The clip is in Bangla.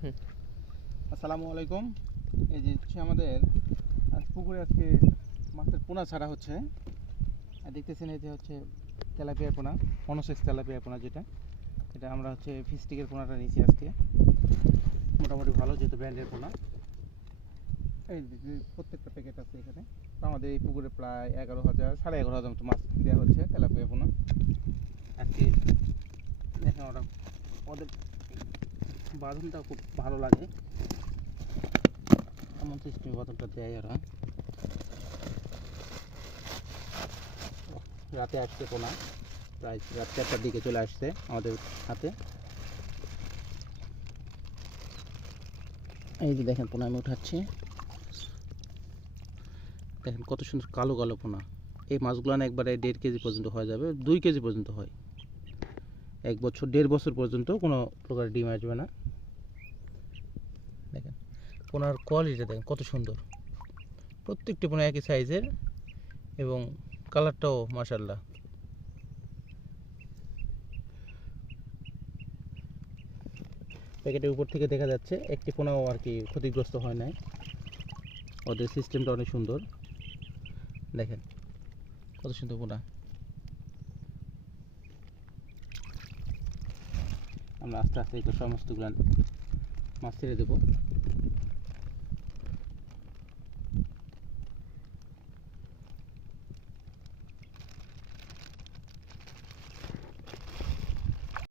হুম। আসসালামু আলাইকুম। এই যে হচ্ছে আমাদের পুকুরে আজকে মাছের পোনা ছাড়া হচ্ছে। দেখতেছেন এই যে হচ্ছে তেলাপিয়া পোনা, মনোসেক্স তেলাপিয়া পোনা যেটা, এটা আমরা হচ্ছে ফিস্টিকের পোনাটা নিয়েছি আজকে। মোটামুটি ভালো, যেহেতু ব্র্যান্ডের পোনা। এই যে প্রত্যেকটা প্যাকেট আছে এখানে। তো আমাদের এই পুকুরে প্রায় 11,000 11,500 মতো মাছ দেওয়া হচ্ছে তেলাপিয়া পোনা আজকে। দেখেন ওদের বাঁধনটা খুব ভালো লাগে, এমন সিস্টেম বাঁধনটা দেয় ওরা। রাতে আসছে পোনা, প্রায় রাত 4টার দিকে চলে আসছে আমাদের হাতে। এই যে দেখেন পোনা আমি উঠাচ্ছি, দেখেন কত সুন্দর কালো কালো পোনা। এই মাছগুলো না একবারে 1.5 কেজি পর্যন্ত হয়ে যাবে, 2 কেজি পর্যন্ত হয়। 1 বছর 1.5 বছর পর্যন্ত কোনো প্রকার ডিম আসবে না। দেখেন পোনার কোয়ালিটিটা দেখেন কত সুন্দর, প্রত্যেকটি পোনা একই সাইজের এবং কালারটাও মাশাআল্লাহ। প্যাকেটের উপর থেকে দেখা যাচ্ছে একটি পোনাও আর কি ক্ষতিগ্রস্ত হয় নাই। ওদের সিস্টেমটা অনেক সুন্দর, দেখেন কত সুন্দর পোনা। আমরা আস্তে আস্তে সমস্তগুলো মাছ ছেড়ে দেবো।